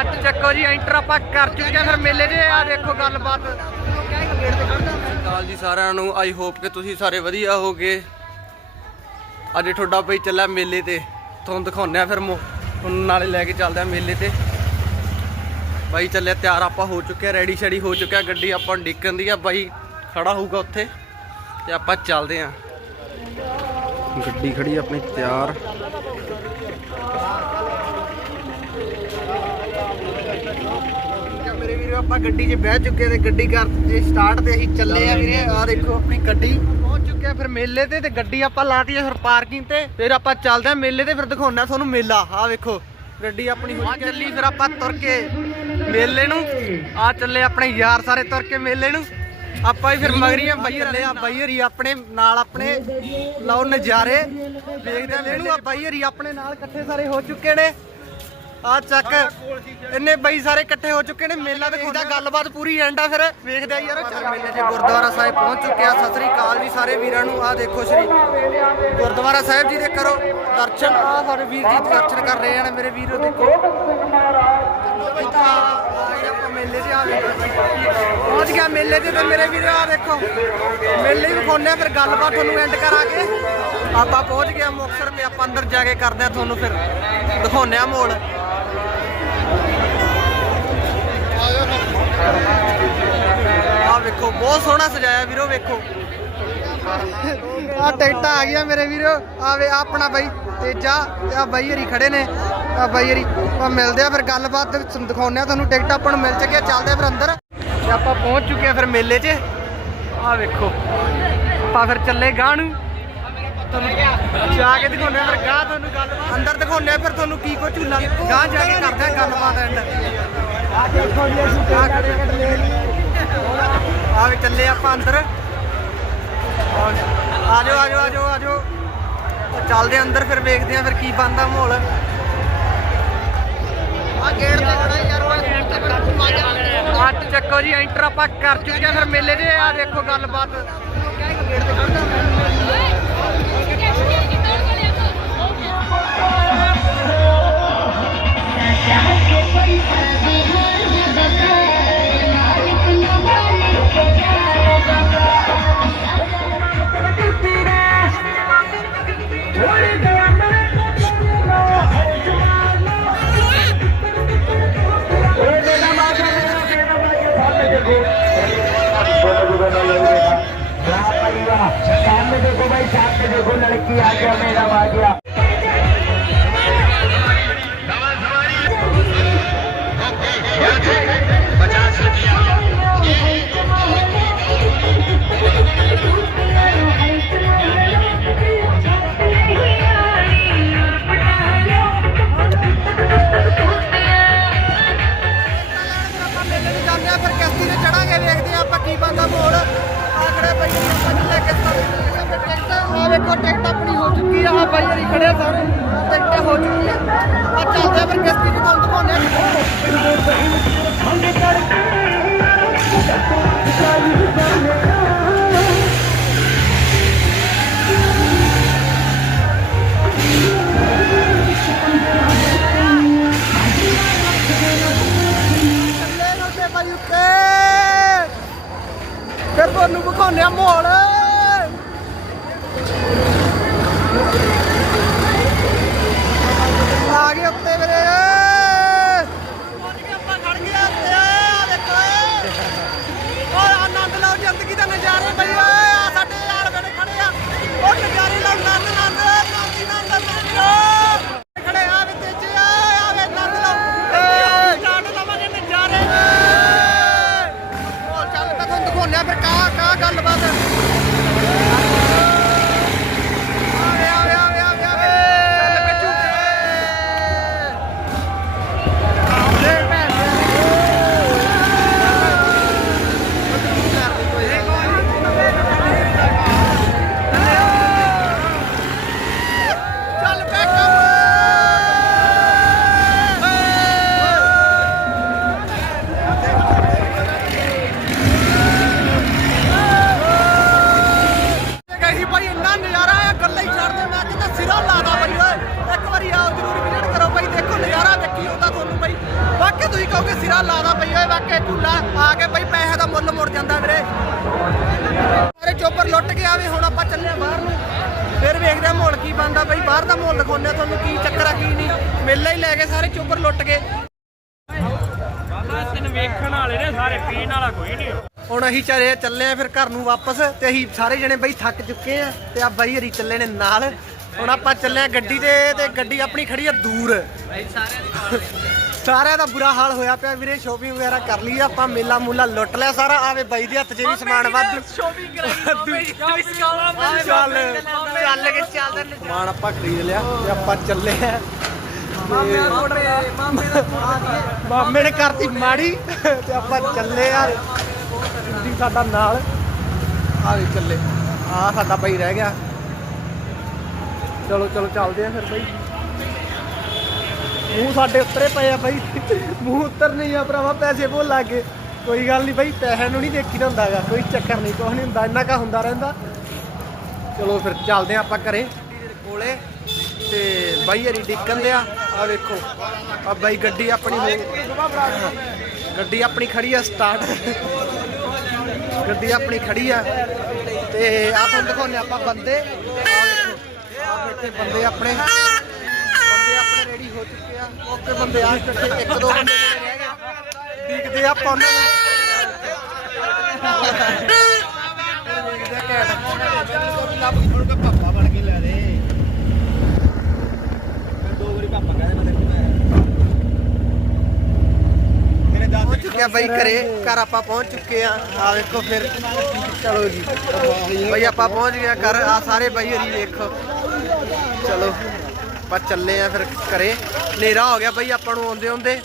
ਅੱਜ ਚੱਕੋ ਜੀ ਐਂਟਰ ਆਪਾਂ ਕਰ ਚੁੱਕੇ ਹਾਂ, ਫਿਰ ਮੇਲੇ 'ਚ ਆ ਦੇਖੋ ਗੱਲਬਾਤ। ਕਾਲ ਜੀ ਸਾਰਿਆਂ ਨੂੰ ਆਈ ਹੋਪ ਕਿ ਤੁਸੀਂ ਸਾਰੇ ਵਧੀਆ ਹੋਗੇ। ਅੱਜ ਤੁਹਾਡਾ ਬਈ ਚੱਲਿਆ ਮੇਲੇ ਤੇ, ਤੁਹਾਨੂੰ ਦਿਖਾਉਂਦੇ ਆ ਫਿਰ ਮੋ ਤੁਹਾਨੂੰ ਨਾਲੇ ਲੈ ਕੇ ਚੱਲਦੇ ਆ ਮੇਲੇ ਤੇ। ਬਾਈ ਚੱਲਿਆ ਤਿਆਰ ਆਪਾਂ ਹੋ ਚੁੱਕਿਆ ਰੈਡੀ ਸ਼ੈਡੀ ਹੋ ਚੁੱਕਿਆ, ਗੱਡੀ ਆਪਾਂ ਨੂੰ ਡਿੱਕਣ ਦੀ ਆ, ਬਾਈ ਖੜਾ ਹੋਊਗਾ ਉੱਥੇ। ਤੇ ਆਪਾਂ ਚੱਲਦੇ ਆ ਗੱਡੀ ਖੜੀ ਆਪਣੀ ਤਿਆਰ। ਮੇਰੇ ਵੀਰੋ ਆਪਾਂ ਗੱਡੀ 'ਚ ਬਹਿ ਚੁੱਕੇ ਤੇ ਗੱਡੀ ਕਰ ਤੇ ਸਟਾਰਟ ਤੇ ਅਸੀਂ ਚੱਲੇ ਆ ਵੀਰੇ। ਆ ਦੇਖੋ ਆਪਣੀ ਗੱਡੀ। ਪਹੁੰਚ ਚੁੱਕੇ ਆ ਫਿਰ ਮੇਲੇ ਤੇ ਤੇ ਗੱਡੀ ਆਪਾਂ ਲਾਤੀ ਆ ਫਿਰ ਪਾਰਕਿੰਗ ਤੇ। ਫਿਰ ਆਪਾਂ ਚੱਲਦੇ ਆ ਮੇਲੇ ਤੇ ਫਿਰ ਦਿਖਾਉਣਾ ਤੁਹਾਨੂੰ ਮੇਲਾ। ਆ ਵੇਖੋ ਗੱਡੀ ਆਪਣੀ ਹੋ ਚੱਲੀ ਫਿਰ ਆਪਾਂ ਤੁਰ ਕੇ ਮੇਲੇ ਨੂੰ। ਆ ਚੱਲੇ ਆਪਣੇ ਯਾਰ ਸਾਰੇ ਤੁਰ ਕੇ ਮੇਲੇ ਨੂੰ। ਆਪਾਂ ਹੀ ਫਿਰ ਮਗਰੀਆਂ ਬਾਈ ਚੱਲੇ ਆ ਬਾਈ ਹਰੀ ਆਪਣੇ ਨਾਲ ਆਪਣੇ ਲਾਓ ਨਜ਼ਾਰੇ। ਦੇਖਦੇ ਆ ਇਹਨੂੰ ਆ ਬਾਈ ਹਰੀ ਆਪਣੇ ਨਾਲ ਇਕੱਠੇ ਸਾਰੇ ਹੋ ਚੁੱਕੇ ਨੇ। ਆ ਚੱਕ। ਇੰਨੇ ਬਈ ਸਾਰੇ ਇਕੱਠੇ ਹੋ ਚੁੱਕੇ ਨੇ, ਮੇਲਾ ਦੇਖਦਾ ਗੱਲਬਾਤ ਪੂਰੀ ਐਂਡ ਆ ਫਿਰ। ਵੇਖਦੇ ਆ ਯਾਰ, ਚੱਲ ਮੇਲੇ 'ਚ ਗੁਰਦੁਆਰਾ ਸਾਹਿਬ ਪਹੁੰਚ ਚੁੱਕੇ ਆ। ਸਤਿ ਸ੍ਰੀ ਅਕਾਲ ਜੀ ਸਾਰੇ ਵੀਰਾਂ ਨੂੰ। ਆ ਦੇਖੋ ਸ਼੍ਰੀ ਗੁਰਦੁਆਰਾ ਸਾਹਿਬ ਜੀ ਦੇ ਕਰੋ ਦਰਸ਼ਨ। ਆ ਸਾਡੇ ਵੀਰ ਜੀ ਦਰਸ਼ਨ ਕਰ ਰਹੇ ਨੇ, ਮੇਰੇ ਵੀਰੋ, ਦੇਖੋ। ਮੇਲੇ 'ਚ ਆ ਪਹੁੰਚ ਗਿਆ ਮੇਲੇ 'ਤੇ ਤੇ ਮੇਰੇ ਵੀਰੋ ਆ ਦੇਖੋ। ਮੇਲੇ ਵੀ ਵਿਖਾਉਂਦੇ ਫਿਰ ਗੱਲਬਾਤ ਤੁਹਾਨੂੰ ਐਂਡ ਕਰਾਂਗੇ। ਆਪਾਂ ਪਹੁੰਚ ਗਿਆ ਮੁਕਤਸਰ ਤੇ, ਆਪਾਂ ਅੰਦਰ ਜਾ ਕੇ ਕਰਦੇ ਆ ਤੁਹਾਨੂੰ ਫਿਰ ਦਿਖਾਉਂਦੇ ਆ ਮੋਲ ਆ ਵੇਖੋ ਬਹੁਤ ਸੋਹਣਾ ਸਜਾਇਆ ਵੀਰੋ, ਵੇਖੋ। ਆ ਟਿਕਟਾਂ ਆ ਗਈਆਂ ਮੇਰੇ ਵੀਰੋ। ਆ ਆਪਣਾ ਬਾਈ ਤੇਜਾ ਤੇ ਆ ਬਾਈ ਹਰੀ ਖੜੇ ਨੇ। ਆ ਬਾਈ ਹਰੀ ਆ ਮਿਲਦੇ ਆ ਫਿਰ ਗੱਲਬਾਤ ਦਿਖਾਉਂਦੇ ਆ ਤੁਹਾਨੂੰ ਟਿਕਟ ਆਪਾਂ ਨੂੰ ਮਿਲ ਚੁੱਕੀ ਚੱਲਦੇ ਆ ਫਿਰ ਅੰਦਰ। ਤੇ ਆਪਾਂ ਪਹੁੰਚ ਚੁੱਕੇ ਆ ਫਿਰ ਮੇਲੇ 'ਚ। ਆ ਵੇਖੋ, ਆਪਾਂ ਫਿਰ ਚੱਲੇ ਗਾਂ ਨੂੰ। ਜਾ ਕੇ ਦਿਖਾਉਂਦੇ ਆ ਫਿਰ ਗਾਂ ਤੁਹਾਨੂੰ ਗੱਲਬਾਤ। ਅੰਦਰ ਦਿਖਾਉਂਦੇ ਆ ਫਿਰ ਤੁਹਾਨੂੰ ਕੀ ਕੁਝ ਝੂਲਾ ਗਾਂ ਜਾ ਕੇ ਕਰਦੇ ਆ ਗੱਲਬਾਤ ਐਂਡ ਆ ਦੇਖੋ ਜੀ ਅਸੀਂ ਆ ਖੜੇ ਲੈ ਆ ਵੀ ਚੱਲੇ ਆਪਾਂ ਅੰਦਰ। ਆ ਜਾਓ ਆ ਜਾਓ ਆ ਜਾਓ ਆ ਜਾਓ ਤਾਂ ਚੱਲਦੇ ਅੰਦਰ ਫਿਰ ਵੇਖਦੇ ਆ ਫਿਰ ਕੀ ਬਣਦਾ ਮਾਹੌਲ। ਆ ਗੇਟ ਤੇ ਖੜਾ ਯਾਰ ਉਹ ਆ ਚੱਕੋ ਜੀ ਐਂਟਰ ਆਪਾਂ ਕਰ ਚੁੱਕੇ ਆ ਫਿਰ ਮੇਲੇ 'ਚ ਆ ਦੇਖੋ ਗੱਲਬਾਤ। ਗੇਟ ਤੇ ਖੜਦਾ सामने देखो भाई सामने देखो लड़की आ गया मेरा आ गया ਆਪਾਂ ਮੇਲੇ ਨੂੰ ਜਾਂਦੇ ਆ ਫਿਰ ਕਿਸ਼ਤੀ ਤੇ ਚੜਾਂਗੇ ਵੇਖਦੇ ਆ ਆਪਾਂ ਕੀ ਬੰਦਾ ਮੋੜ ਆਖੜੇ ਬਈ ਆਪਾਂ ਨੂੰ ਲੈ ਕੇ ਚੱਲਦੇ ਆ ਫਿਰ ਟਿਕਟ ਆ ਵੇਖੋ ਟਿਕਟ ਆਪਣੀ ਹੋ ਚੁੱਕੀ ਆ। ਬਾਈ ਹਰੀ ਖੜੇ ਸਾਰੇ। ਟਿਕਟ ਹੋ ਚੁੱਕੀ ਆ। ਆ ਚੱਲਦੇ ਫਿਰ ਕਿਸ਼ਤੀ ਤੇ ਤੁਹਾਨੂੰ ਨੂੰ ਤੇ ਬਾਈ ਫਿਰ ਤੁਹਾਨੂੰ ਵਿਖਾਉਂਦੇ ਆ ਮਾਹੌਲ ਮੁੱਲਾ ਆ ਕੇ ਬਈ ਪੈਸੇ ਦਾ ਮੁੱਲ ਮੁੜ ਜਾਂਦਾ ਵੀਰੇ। ਸਾਰੇ ਚੋਪਰ ਲੁੱਟ ਕੇ ਆਵੇ, ਹੁਣ ਆਪਾਂ ਚੱਲੇ ਬਾਹਰ ਨੂੰ। ਫਿਰ ਵੇਖਦੇ ਆ ਮਾਹੌਲ ਕੀ ਬਣਦਾ। ਬਈ ਬਾਹਰ ਦਾ ਮਾਹੌਲ ਦਿਖਾਉਂਦੇ ਤੁਹਾਨੂੰ ਕੀ ਚੱਕਰ ਆ, ਕੀ ਨਹੀਂ। ਮੇਲਾ ਹੀ ਲੈ ਗਏ ਸਾਰੇ ਚੋਪਰ ਲੁੱਟ ਗਏ ਤੈਨੂੰ ਵੇਖਣ ਵਾਲੇ ਨੇ ਸਾਰੇ ਪੀਣ ਵਾਲਾ ਕੋਈ ਨਹੀਂ ਹੁਣ ਅਸੀਂ ਚਾਰੇ ਚੱਲੇ ਆ ਫਿਰ ਘਰ ਨੂੰ ਵਾਪਸ ਤੇ ਅਸੀਂ ਸਾਰੇ ਜਣੇ ਬਈ ਥੱਕ ਚੁੱਕੇ ਆ ਤੇ ਆ ਬਾਈ ਹਰੀ ਚੱਲੇ ਨੇ ਨਾਲ। ਹੁਣ ਆਪਾਂ ਚੱਲੇ ਆ ਗੱਡੀ ਤੇ ਤੇ ਗੱਡੀ ਆਪਣੀ ਖੜੀ ਆ ਦੂਰ। ਸਾਰਿਆਂ ਦਾ ਬੁਰਾ ਹਾਲ ਹੋਇਆ ਪਿਆ ਵੀਰੇ ਸ਼ੋਪਿੰਗ ਵਗੈਰਾ ਕਰ ਲਈ ਆਪਾਂ ਮੇਲਾ ਮੂਲਾ ਲੁੱਟ ਲਿਆ ਸਾਰਾ ਆਵੇ ਬਾਈ ਦੇ ਹੱਥ 'ਚ ਵੀ ਸਮਾਨ ਵਾਧੂ। ਸ਼ੋਪਿੰਗ ਚੱਲ ਚੱਲ ਕੇ ਚੱਲਦੇ ਨੇ ਸਮਾਨ ਆਪਾਂ ਖਰੀਦ ਲਿਆ ਤੇ ਆਪਾਂ ਚੱਲੇ ਆ ਮਾਮੇ ਨੇ ਕਰਤੀ ਮਾੜੀ ਤੇ ਆਪਾਂ ਚੱਲੇ ਆ। ਸਾਡਾ ਨਾਲ। ਆ ਵੀ ਚੱਲੇ। ਆ ਸਾਡਾ ਭਾਈ ਰਹਿ ਗਿਆ। ਚਲੋ ਚਲੋ ਚੱਲਦੇ ਆ ਫਿਰ ਬਈ। ਮੂੰਹ ਸਾਡੇ ਉੱਤਰੇ ਪਏ ਆ ਬਾਈ। ਮੂੰਹ ਉੱਤਰ ਨਹੀਂ ਆ ਭਰਾਵਾ, ਪੈਸੇ ਭੁੱਲ ਲੱਗੇ ਕੋਈ ਗੱਲ ਨਹੀਂ ਬਾਈ ਪੈਸੇ ਨੂੰ ਨਹੀਂ ਦੇਖੀਦਾ ਹੁੰਦਾਗਾ। ਕੋਈ ਚੱਕਰ ਨਹੀਂ ਕੁਛ ਨਹੀਂ ਹੁੰਦਾ, ਇੰਨਾ ਕਾ ਹੁੰਦਾ ਰਹਿੰਦਾ। ਚਲੋ ਫਿਰ ਚੱਲਦੇ ਆ ਆਪਾਂ ਘਰੇ। ਕੋਲੇ ਤੇ ਬਾਈ ਹਰੀ ਡਿੱਕਣ ਦੇ ਆ ਵੇਖੋ ਆ ਬਾਈ ਗੱਡੀ ਆਪਣੀ ਗੱਡੀ ਆਪਣੀ ਖੜੀ ਆ ਸਟਾਰਟ ਗੱਡੀ ਆਪਣੀ ਖੜੀ ਆ। ਤੇ ਆ ਤੁਹਾਨੂੰ ਦਿਖਾਉਂਦੇ ਆਪਾਂ ਬੰਦੇ। ਆ ਬੰਦੇ ਆਪਣੇ ਬੰਦੇ ਆਪਣੇ ਰੈਡੀ ਹੋ ਚੁੱਕੇ ਆ। ਓਕੇ ਬੰਦੇ ਆ ਇਕੱਠੇ ਇੱਕ ਦੋ ਬੰਦੇ ਰਹਿ ਗਏ। ਦੇਖਦੇ ਆ ਆਪਾਂ ਉਹਨਾਂ ਨੂੰ। ਦੇਖਦੇ ਆ ਘੈਂਟ ਪਾਪਾ ਬਣ ਕੇ ਲੈ ਦੇ ਮੈਂ ਪਾਪਾ ਕਹਿੰਦੇ ਮੈਂ ਦੇਖੋ ਮੇਰੇ ਚੁੱਕਿਆ ਬਾਈ ਘਰੇ, ਘਰ ਆਪਾਂ ਪਹੁੰਚ ਚੁੱਕੇ ਆ। ਆ ਵੇਖੋ ਫਿਰ। ਚਲੋ ਜੀ। ਬਾਈ ਆਪਾਂ ਪਹੁੰਚ ਗਏ ਘਰ। ਆ ਸਾਰੇ ਬਈ ਹਰੀ ਵੇਖੋ। ਚਲੋ ਆਪਾਂ ਚੱਲੇ ਆ ਫਿਰ ਘਰੇ। ਹਨੇਰਾ ਹੋ ਗਿਆ ਬਈ ਆਪਾਂ ਨੂੰ ਆਉਂਦੇ ਆਉਂਦੇ